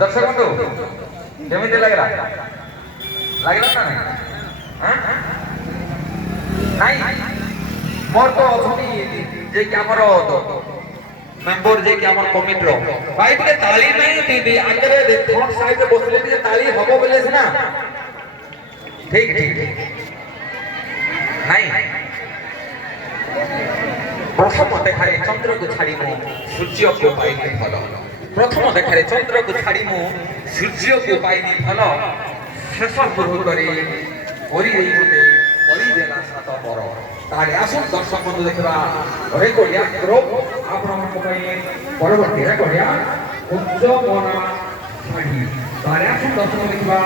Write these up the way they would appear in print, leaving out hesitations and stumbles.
दर्शक बंधु केमिति लागला लागला ना नहीं मोर तो अथनी जे कि हमर मेंबर जे कि हमर कमिटी रो भाई टिके ताली नहीं दीदी आगे दे फ्रंट साइड पे बसले टिके ताली हबो बोले से ना ठीक ठीक नहीं प्रथम देखारे चंद्र को छाड़ी मु सूर्य को पाइनी फल प्रथम देखारे चंद्र को छाड़ी मु सूर्य को पाइनी फल शेष मुहूर्त रे ओरी देई मते ओरी देला सात पर ताले आसु दर्शक बंधु देखबा रेकर्डिया ग्रुप आपनक पई परवर्ती रेकर्डिया उच्च मना छाड़ी ताले आसु दर्शक देखबा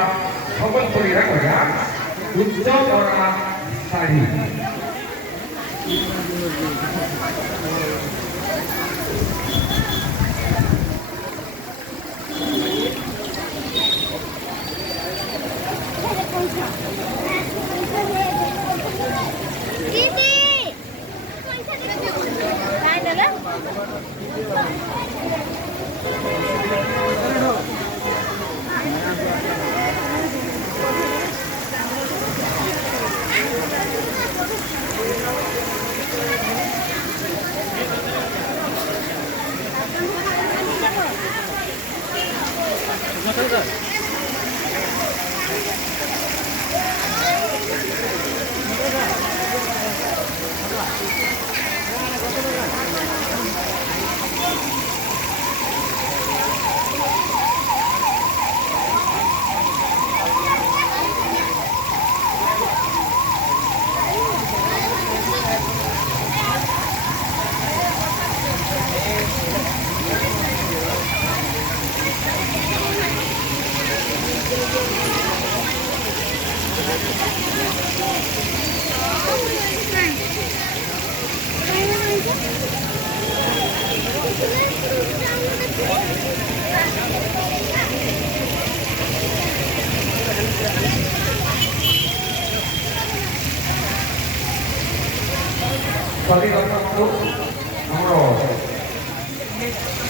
संबलपुरी रेकर्डिया उच्च मना छाड़ी सभी दर्शक को हमरो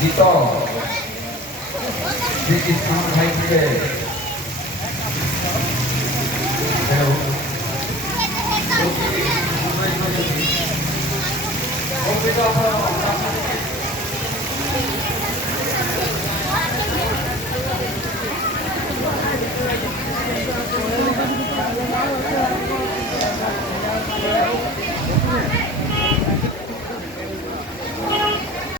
गीत जी स्थान भाई के हेलो